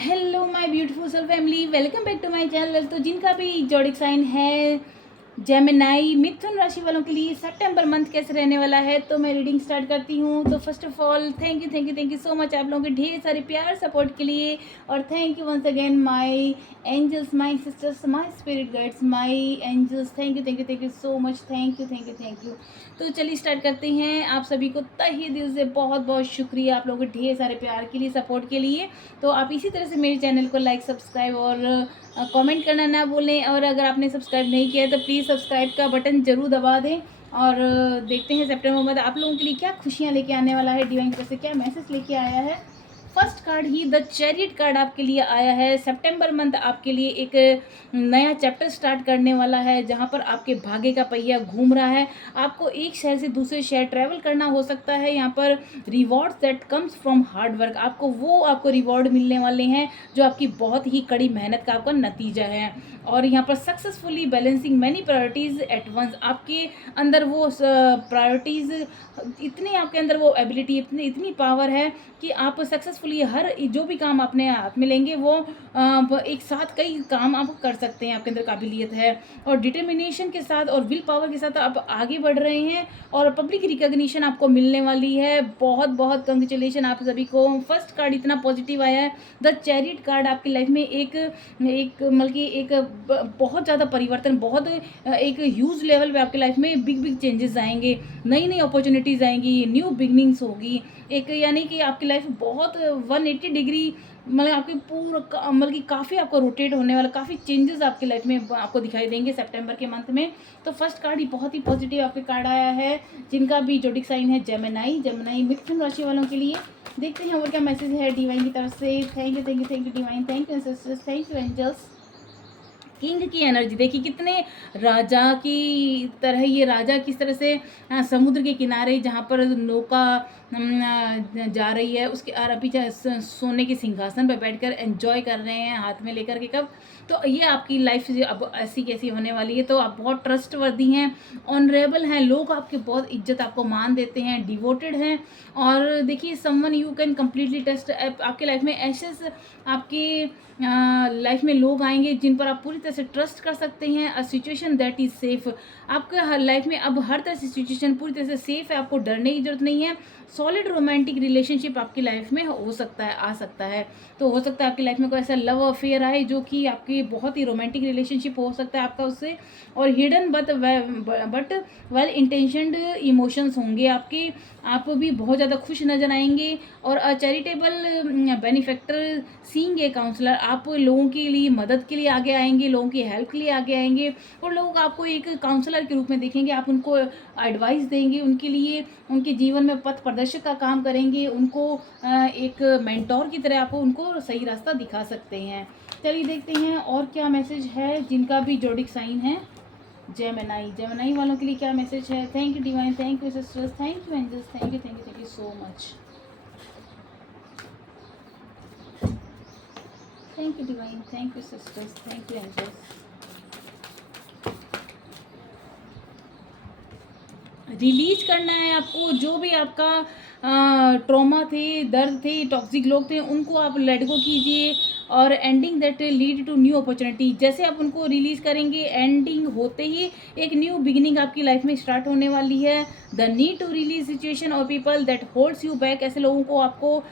Hello my beautiful soul family, welcome back to my channel. तो जिनका भी zodiac sign है जेमिनाई मिथुन राशि वालों के लिए सितंबर मंथ कैसे रहने वाला है, तो मैं रीडिंग स्टार्ट करती हूँ। तो first of all thank you so much आप लोगों के ढेर सारे प्यार सपोर्ट के लिए। और thank you once again my angels, my sisters, my spirit guides, my angels. Thank you so much. Thank you. तो चलिए स्टार्ट करते हैं। आप सभी को तहे दिल से बहुत बहुत शुक्रिया आप लोगों के ढेर सारे प्यार के लिए, सपोर्ट के लिए। तो आप इसी तरह से मेरे चैनल को लाइक, सब्सक्राइब और कमेंट करना ना भूलें। और अगर आपने सब्सक्राइब नहीं किया है तो प्लीज़ सब्सक्राइब का बटन ज़रूर दबा दें। और देखते हैं सितंबर में आप लोगों के लिए क्या खुशियाँ लेके आने वाला है, डिवाइन की तरफ से क्या मैसेज लेके आया है। First card he the chariot card आपके लिए आया है। सितंबर मंथ आपके लिए एक नया चैप्टर स्टार्ट करने वाला है, जहां पर आपके भाग्य का पहिया घूम रहा है। आपको एक शहर से दूसरे शहर ट्रैवल करना हो सकता है। यहाँ पर rewards that comes from hard work, आपको रिवॉर्ड मिलने वाले हैं जो आपकी बहुत ही कड़ी मेहनत का आपका नतीजा है। और यहाँ पर successfully balancing many priorities at once, आपके अंदर वो प्रायोरिटीज़ इतनी, आपके अंदर वो एबिलिटी, इतनी पावर है कि आप सक्सेसफुली हर जो भी काम अपने हाथ में लेंगे वो एक साथ कई काम आप कर सकते हैं। आपके अंदर काबिलियत है और डिटर्मिनेशन के साथ और विल पावर के साथ आप आगे बढ़ रहे हैं। और पब्लिक रिकॉग्निशन आपको मिलने वाली है। बहुत बहुत कंग्रेचुलेशन आप सभी को। फर्स्ट कार्ड इतना पॉजिटिव आया है। द चैरियट कार्ड आपकी लाइफ में एक एक मतलब कि एक बहुत ज़्यादा परिवर्तन, बहुत एक ह्यूज लेवल पे आपकी लाइफ में बिग बिग चेंजेस आएंगे, नई नई अपॉर्चुनिटीज़ आएंगी, न्यू बिगनिंग्स होगी। एक यानी कि आपकी लाइफ बहुत 180 डिग्री, मतलब आपके पूरा मतलब कि काफ़ी आपको रोटेट होने वाला, काफ़ी चेंजेस आपकी लाइफ में आपको दिखाई देंगे सितंबर के मंथ में। तो फर्स्ट कार्ड ही बहुत ही पॉजिटिव आपके कार्ड आया है। जिनका भी जोडिक साइन है जेमिनाई मिथुन राशि वालों के लिए, देखते हैं और क्या मैसेज है डिवाइन की तरफ से। Thank you divine, thank you sisters, thank you angels. King की एनर्जी देखिए, कितने राजा की तरह, ये राजा किस तरह से समुद्र के किनारे जहाँ पर नौका जा रही है उसके अभी सोने के सिंहासन पर बैठकर एंजॉय कर रहे हैं हाथ में लेकर के कप। तो ये आपकी लाइफ अब ऐसी कैसी होने वाली है। तो आप बहुत ट्रस्टवर्दी हैं, ऑनरेबल हैं, लोग आपके बहुत इज्जत आपको मान देते हैं, डिवोटेड हैं। और देखिए someone you can completely trust, आपके लाइफ में ऐसे आपकी लाइफ में लोग आएंगे जिन पर आप पूरी तरह से ट्रस्ट कर सकते हैं। A situation that is safe, आपके हर लाइफ में अब हर तरह से सिचुएशन पूरी तरह से सेफ है, आपको डरने की जरूरत नहीं है। सॉलिड रोमांटिक रिलेशनशिप आपकी लाइफ में हो सकता है, आ सकता है। तो हो सकता है आपकी लाइफ में कोई ऐसा लव अफेयर आए जो कि आपकी बहुत ही रोमांटिक रिलेशनशिप हो सकता है आपका उससे। और hidden but well intentioned emotions होंगे आपके, आप भी बहुत ज़्यादा खुश नजर आएंगे। और charitable benefactor seeing a counsellor, आप लोगों के लिए मदद के लिए आगे आएंगे, लोगों की हेल्प के लिए आगे आएंगे और लोग आपको एक काउंसलर के रूप में देखेंगे। आप उनको एडवाइस देंगे, उनके लिए उनके जीवन में पथ प्रदर्शक का काम करेंगे, उनको एक मेंटोर की तरह आप उनको सही रास्ता दिखा सकते हैं। चलिए देखते हैं और क्या मैसेज है जिनका भी जोडिक साइन है जेमिनाई वालों के लिए क्या मैसेज है। Thank you divine, thank you sisters, thank you angels, thank you so much. Thank you divine, thank you sisters, thank you angels. Release करना है आपको, जो भी आपका ट्रॉमा थे, दर्द थे, टॉक्सिक लोग थे, उनको आप लेट गो कीजिए। और ending that lead to new opportunity, जैसे आप उनको रिलीज करेंगे एंडिंग होते ही एक न्यू बिगिनिंग आपकी लाइफ में स्टार्ट होने वाली है। The need to release situation और people that holds you back, ऐसे लोगों को आपको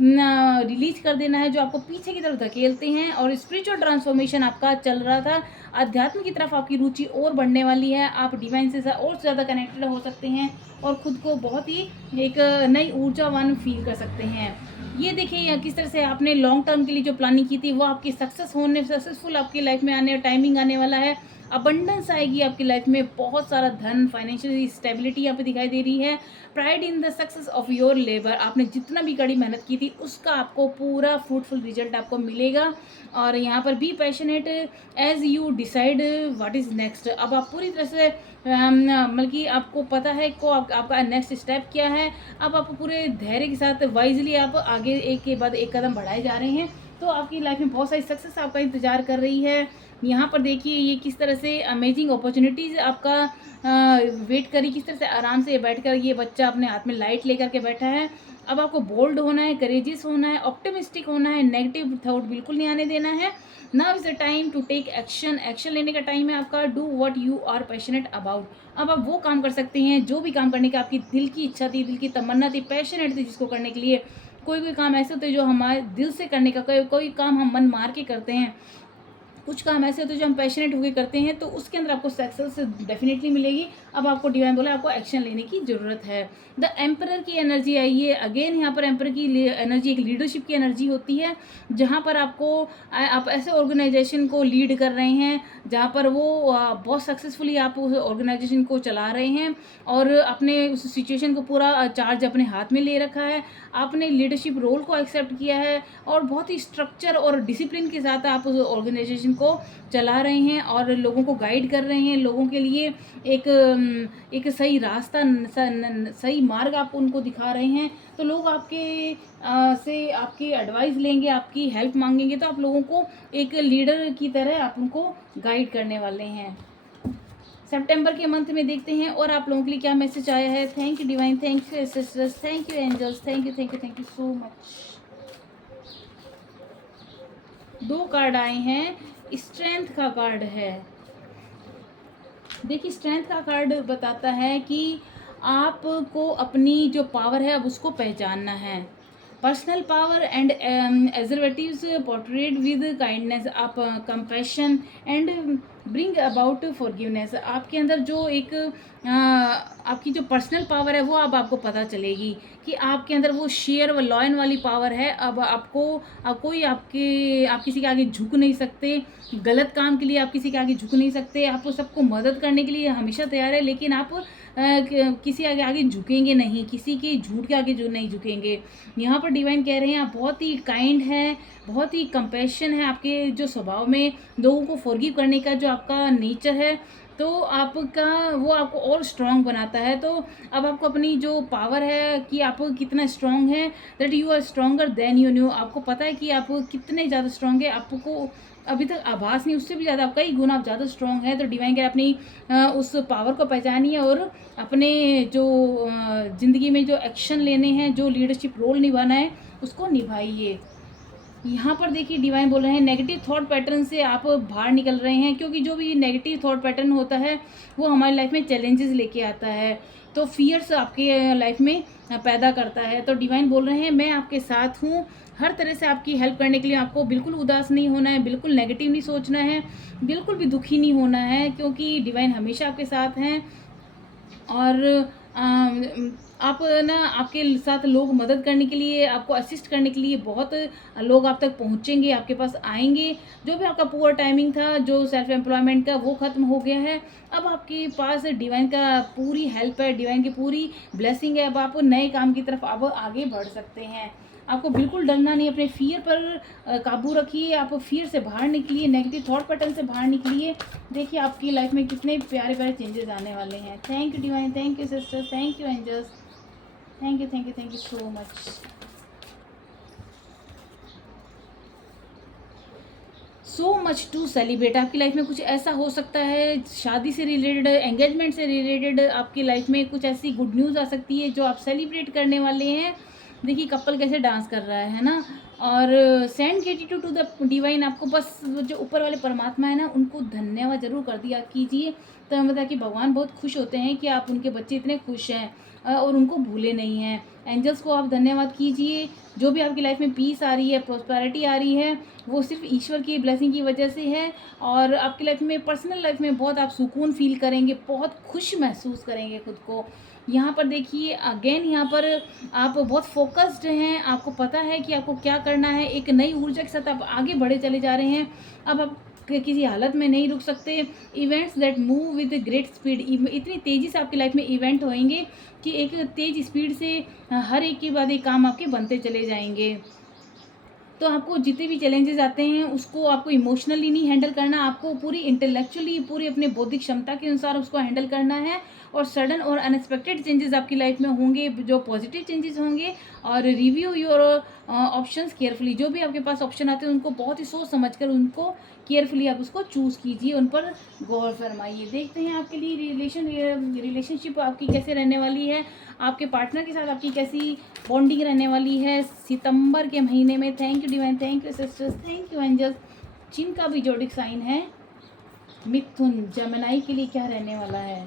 रिलीज कर देना है जो आपको पीछे की तरफ धकेलते हैं। और स्पिरिचुअल ट्रांसफॉर्मेशन आपका चल रहा था, अध्यात्म की तरफ आपकी रुचि और बढ़ने वाली है। आप डिवाइन से और ज़्यादा कनेक्टेड हो सकते हैं और खुद को बहुत ही एक नई ऊर्जावान फील कर सकते हैं। ये देखिए किस तरह से आपने लॉन्ग टर्म के लिए जो प्लानिंग की थी वो आपकी सक्सेसफुल आपकी लाइफ में आने टाइमिंग आने वाला है। अबंडेंस आएगी आपकी लाइफ में, बहुत सारा धन, फाइनेंशियल स्टेबिलिटी यहाँ पे दिखाई दे रही है। Pride in the success of your labour, आपने जितना भी कड़ी मेहनत की थी उसका आपको पूरा फ्रूटफुल रिजल्ट आपको मिलेगा। और यहाँ पर be passionate as you decide what is next, अब आप पूरी तरह से मतलब कि आपको पता है को आपका नेक्स्ट स्टेप क्या है। अब आप पूरे धैर्य के साथ वाइजली आप आगे एक के बाद एक कदम बढ़ाए जा रहे हैं। तो आपकी लाइफ में बहुत सारी सक्सेस आपका इंतजार कर रही है। यहाँ पर देखिए ये किस तरह से अमेजिंग अपॉर्चुनिटीज़ आपका वेट करी, किस तरह से आराम से बैठकर ये बच्चा अपने हाथ में लाइट लेकर के बैठा है अब आपको बोल्ड होना है, करेजियस होना है, ऑप्टिमिस्टिक होना है, नेगेटिव थॉट बिल्कुल नहीं आने देना है। Now is the time to take action, action लेने का टाइम है आपका। Do what you are passionate about. अब आप वो काम कर सकते हैं जो भी काम करने का आपकी दिल की इच्छा थी, दिल की तमन्ना थी, पैशनेट थी जिसको करने के लिए। कोई कोई काम ऐसे होते हैं जो हमारे दिल से करने का, कोई कोई काम हम मन मार के करते हैं, कुछ काम ऐसे होते हैं जो हम पैशनेट होकर करते हैं, तो उसके अंदर आपको सक्सेस डेफिनेटली मिलेगी। अब आपको डिवाइन बोला आपको एक्शन लेने की ज़रूरत है। द एम्परर की एनर्जी आई है अगेन। यहाँ पर एम्परर की एनर्जी एक लीडरशिप की एनर्जी होती है, जहाँ पर आपको आप ऐसे ऑर्गेनाइजेशन को लीड कर रहे हैं जहाँ पर वो बहुत सक्सेसफुली आप उस ऑर्गेनाइजेशन को चला रहे हैं और अपने उस सिचुएशन को पूरा चार्ज अपने हाथ में ले रखा है। आपने लीडरशिप रोल को एक्सेप्ट किया है और बहुत ही स्ट्रक्चर और डिसिप्लिन के साथ आप उस ऑर्गेनाइजेशन को चला रहे हैं और लोगों को गाइड कर रहे हैं, लोगों के लिए एक सही रास्ता, सही मार्ग आप उनको दिखा रहे हैं। तो लोग आपके से आपकी एडवाइस लेंगे, आपकी हेल्प मांगेंगे, तो आप लोगों को एक लीडर की तरह आप उनको गाइड करने वाले हैं। सितंबर के मंथ में देखते हैं और आप लोगों के लिए क्या मैसेज आया है। Thank you divine, thank you sisters, thank you angels, thank you thank you thank you so much. 2 card आए हैं, स्ट्रेंथ का कार्ड है। देखिए स्ट्रेंथ का कार्ड बताता है कि आपको अपनी जो पावर है अब उसको पहचानना है। पर्सनल पावर एंड एजर्वेटिव्स पोर्ट्रेट विद काइंडनेस, आप compassion and bring about forgiveness. आपके अंदर जो एक आपकी जो पर्सनल पावर है वो अब आपको पता चलेगी कि आपके अंदर वो शेयर व लॉयन वाली पावर है। अब आपको कोई आप किसी के आगे झुक नहीं सकते, गलत काम के लिए आप किसी के आगे झुक नहीं सकते। आप सबको मदद करने के लिए हमेशा तैयार है, लेकिन आप किसी आगे आगे झुकेंगे नहीं, किसी के झूठ के आगे जो नहीं झुकेंगे। यहाँ पर डिवाइन कह रहे हैं आप बहुत ही काइंड है, बहुत ही कंपैशन है आपके जो स्वभाव में, लोगों को फॉरगिव करने का जो आपका नेचर है, तो आपका वो आपको और स्ट्रॉन्ग बनाता है। तो अब आपको अपनी जो पावर है कि आप कितना स्ट्रॉन्ग है, that you are stronger than you knew. आपको पता है कि आप कितने ज़्यादा स्ट्रॉन्ग है, आपको अभी तक आभास नहीं, उससे भी ज़्यादा कई गुना आप ज़्यादा स्ट्रॉन्ग है। तो डिवाइन के अपनी उस पावर को पहचानिए और अपने जो ज़िंदगी में जो एक्शन लेने हैं, जो लीडरशिप रोल निभाना है, उसको निभाइए। यहाँ पर देखिए डिवाइन बोल रहे हैं नेगेटिव थॉट पैटर्न से आप बाहर निकल रहे हैं, क्योंकि जो भी नेगेटिव थॉट पैटर्न होता है वो हमारी लाइफ में चैलेंजेस लेके आता है, तो फियर्स आपके लाइफ में पैदा करता है। तो डिवाइन बोल रहे हैं मैं आपके साथ हूँ, हर तरह से आपकी हेल्प करने के लिए। आपको बिल्कुल उदास नहीं होना है, बिल्कुल नेगेटिव नहीं सोचना है, बिल्कुल भी दुखी नहीं होना है, क्योंकि डिवाइन हमेशा आपके साथ हैं। और आप ना आपके साथ लोग मदद करने के लिए, आपको असिस्ट करने के लिए बहुत लोग आप तक पहुंचेंगे, आपके पास आएंगे। जो भी आपका पुअर टाइमिंग था, जो सेल्फ एम्प्लॉयमेंट का, वो ख़त्म हो गया है। अब आपके पास डिवाइन का पूरी हेल्प है, डिवाइन की पूरी ब्लेसिंग है। अब आप नए काम की तरफ आप आगे बढ़ सकते हैं। आपको बिल्कुल डरना नहीं, अपने फियर पर काबू रखिए, आप फियर से बाहर निकलिए, नेगेटिव थॉट पैटर्न से बाहर निकलिए। देखिए आपकी लाइफ में कितने प्यारे प्यारे चेंजेस आने वाले हैं। Thank you divine, thank you sister, thank you angels, thank you thank you thank you so much. So much to celebrate. आपकी लाइफ में कुछ ऐसा हो सकता है, शादी से रिलेटेड, एंगेजमेंट से रिलेटेड आपकी लाइफ में कुछ ऐसी गुड न्यूज़ आ सकती है जो आप सेलिब्रेट करने वाले हैं। देखिए कपल कैसे डांस कर रहा है ना। और send gratitude to the divine. आपको बस जो ऊपर वाले परमात्मा है ना, उनको धन्यवाद जरूर कर दिया कीजिए। तो हमें बताया कि भगवान बहुत खुश होते हैं कि आप उनके बच्चे इतने खुश हैं और उनको भूले नहीं हैं। एंजल्स को आप धन्यवाद कीजिए। जो भी आपकी लाइफ में पीस आ रही है, प्रॉस्पेरिटी आ रही है, वो सिर्फ ईश्वर की ब्लेसिंग की वजह से है। और आपकी लाइफ में, पर्सनल लाइफ में बहुत आप सुकून फील करेंगे, बहुत खुश महसूस करेंगे खुद को। यहाँ पर देखिए अगेन, यहाँ पर आप बहुत फोकस्ड हैं, आपको पता है कि आपको क्या करना है। एक नई ऊर्जा के साथ आप आगे बढ़े चले जा रहे हैं। अब आप किसी हालत में नहीं रुक सकते। Events that move with great speed. इतनी तेज़ी से आपकी लाइफ में इवेंट होएंगे कि एक तेज़ स्पीड से हर एक के बाद एक काम आपके बनते चले जाएंगे। तो आपको जितने भी चैलेंजेस आते हैं उसको आपको इमोशनली नहीं हैंडल करना, आपको पूरी इंटेलेक्चुअली, पूरी अपने बौद्धिक क्षमता के अनुसार उसको हैंडल करना है। और सडन और अनएक्सपेक्टेड चेंजेस आपकी लाइफ में होंगे, जो पॉजिटिव चेंजेस होंगे। और रिव्यू योर ऑप्शंस केयरफुली। जो भी आपके पास ऑप्शन आते हैं उनको बहुत ही सोच समझ कर उनको केयरफुली आप उसको चूज़ कीजिए, उन पर गौर फरमाइए। देखते हैं आपके लिए रिलेशनशिप आपकी कैसे रहने वाली है। आपके पार्टनर के साथ आपकी कैसी बॉन्डिंग रहने वाली है सितंबर के महीने में। Thank you divine, thank you sisters, thank you angels. जिनका भी जोडिक साइन है मिथुन जेमिनी के लिए क्या रहने वाला है।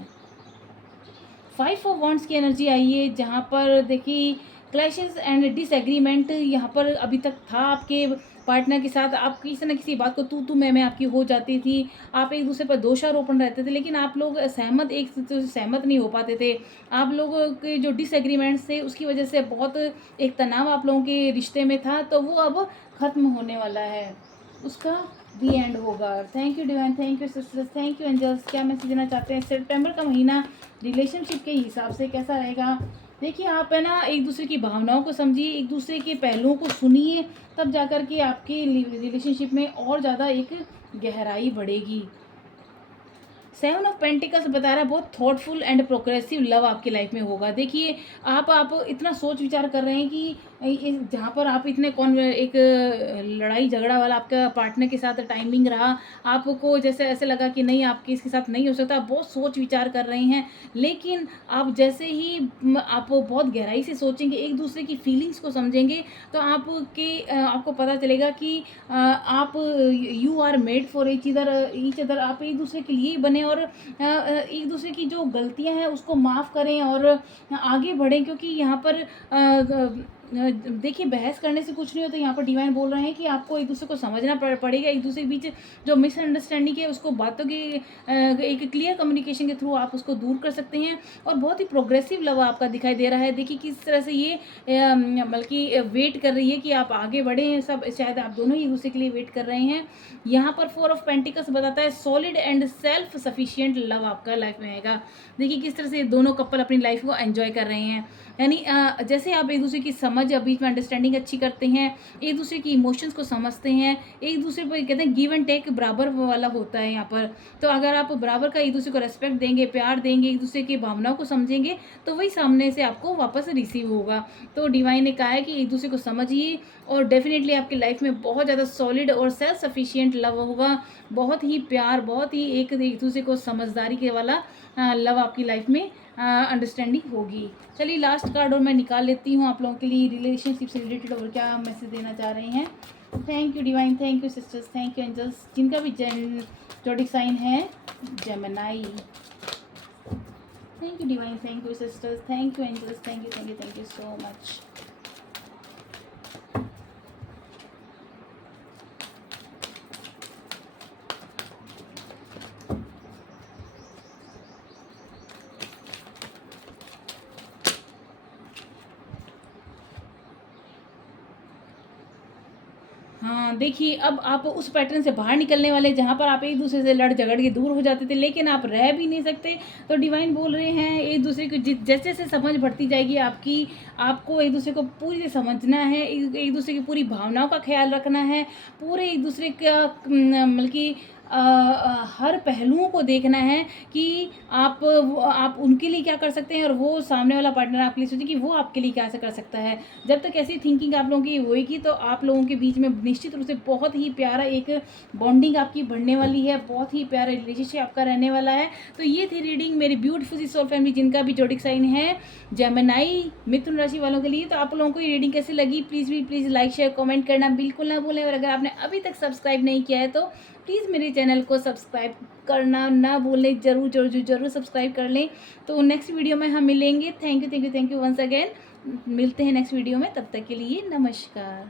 5 ऑफ वॉन्ड्स की एनर्जी आई है, जहाँ पर देखिए क्लैशेस एंड डिसएग्रीमेंट यहाँ पर अभी तक था आपके पार्टनर के साथ। आप किसी न किसी बात को तू मैं आपकी हो जाती थी, आप एक दूसरे पर दोषारोपण रहते थे, लेकिन आप लोग सहमत एक दूसरे से सहमत नहीं हो पाते थे। आप लोगों के जो डिसएग्रीमेंट्स थे उसकी वजह से बहुत एक तनाव आप लोगों के रिश्ते में था, तो वो अब ख़त्म होने वाला है, उसका दी एंड होगा। Thank you divine, thank you sisters, thank you angels. क्या मैसेज देना चाहते हैं सितंबर का महीना रिलेशनशिप के हिसाब से कैसा रहेगा। देखिए आप है ना एक दूसरे की भावनाओं को समझिए, एक दूसरे के पहलुओं को सुनिए, तब जाकर के आपके रिलेशनशिप में और ज़्यादा एक गहराई बढ़ेगी। 7 ऑफ पेंटिकल्स बता रहा है बहुत थॉटफुल एंड प्रोग्रेसिव लव आपकी लाइफ में होगा। देखिए आप इतना सोच विचार कर रहे हैं कि जहाँ पर आप इतने एक लड़ाई झगड़ा वाला आपका पार्टनर के साथ टाइमिंग रहा, आपको जैसे ऐसे लगा कि नहीं आपके इसके साथ नहीं हो सकता, आप बहुत सोच विचार कर रहे हैं। लेकिन आप जैसे ही आप बहुत गहराई से सोचेंगे, एक दूसरे की फीलिंग्स को समझेंगे, तो आपको पता चलेगा कि आप you are made for each other. आप एक दूसरे के लिए बने और एक दूसरे की जो गलतियां हैं उसको माफ़ करें और आगे बढ़ें, क्योंकि यहाँ पर देखिए बहस करने से कुछ नहीं होता। यहाँ पर डिवाइन बोल रहे हैं कि आपको एक दूसरे को समझना पड़ेगा, एक दूसरे के बीच जो मिसअंडरस्टैंडिंग है उसको बातों की एक क्लियर कम्युनिकेशन के थ्रू आप उसको दूर कर सकते हैं। और बहुत ही प्रोग्रेसिव लव आपका दिखाई दे रहा है। देखिए किस तरह से ये बल्कि वेट कर रही है कि आप आगे बढ़ें, सब शायद आप दोनों ही एक दूसरे के लिए वेट कर रहे हैं। यहाँ पर 4 ऑफ पेंटिकल्स बताता है solid and self sufficient love आपका लाइफ में आएगा। देखिए किस तरह से दोनों कपल अपनी लाइफ को एंजॉय कर रहे हैं, यानी जैसे आप एक दूसरे की समझ बीच में अंडरस्टैंडिंग अच्छी करते हैं, एक दूसरे की इमोशंस को समझते हैं, एक दूसरे पर कहते हैं गिव एंड टेक बराबर वाला होता है यहाँ पर। तो अगर आप बराबर का एक दूसरे को रेस्पेक्ट देंगे, प्यार देंगे, एक दूसरे की भावनाओं को समझेंगे, तो वही सामने से आपको वापस रिसीव होगा। तो डिवाइन ने कहा है कि एक दूसरे को समझिए और डेफिनेटली आपकी लाइफ में बहुत ज़्यादा सॉलिड और सेल्फ सफिशिएंट लव होगा। बहुत ही प्यार, बहुत ही एक दूसरे को समझदारी के वाला लव आपकी लाइफ में अंडरस्टैंडिंग होगी। चलिए लास्ट कार्ड और मैं निकाल लेती हूँ आप लोगों के लिए रिलेशनशिप से रिलेटेड और क्या मैसेज देना चाह रहे हैं। Thank you divine, thank you sisters, thank you angels. जिनका भी जोडिक साइन है Gemini, thank you divine, thank you sisters, thank you angels, thank you thank you thank you so much. हाँ देखिए अब आप उस पैटर्न से बाहर निकलने वाले जहाँ पर आप एक दूसरे से लड़ झगड़ के दूर हो जाते थे, लेकिन आप रह भी नहीं सकते। तो डिवाइन बोल रहे हैं एक दूसरे को जैसे जैसे समझ बढ़ती जाएगी आपकी, आपको एक दूसरे को पूरी से समझना है, एक दूसरे की पूरी भावनाओं का ख्याल रखना है, पूरे एक दूसरे का बल्कि हर पहलुओं को देखना है कि आप उनके लिए क्या कर सकते हैं और वो सामने वाला पार्टनर आपके लिए सोचे कि वो आपके लिए क्या कर सकता है। जब तक ऐसी थिंकिंग आप लोगों की होएगी तो आप लोगों के बीच में निश्चित रूप से बहुत ही प्यारा एक बॉन्डिंग आपकी बढ़ने वाली है, बहुत ही प्यारा रिलेशनशिप आपका रहने वाला है। तो ये थी रीडिंग मेरी ब्यूटीफुल सी सोल फैमिली जिनका भी जोडिक साइन है जेमिनी मिथुन राशि वालों के लिए। तो आप लोगों को ये रीडिंग कैसी लगी प्लीज़ लाइक शेयर कमेंट करना बिल्कुल ना भूलें। और अगर आपने अभी तक सब्सक्राइब नहीं किया है तो प्लीज़ मेरे चैनल को सब्सक्राइब करना ना भूलें, जरूर सब्सक्राइब कर लें। तो नेक्स्ट वीडियो में हम मिलेंगे। Thank you once again. मिलते हैं नेक्स्ट वीडियो में, तब तक के लिए नमस्कार।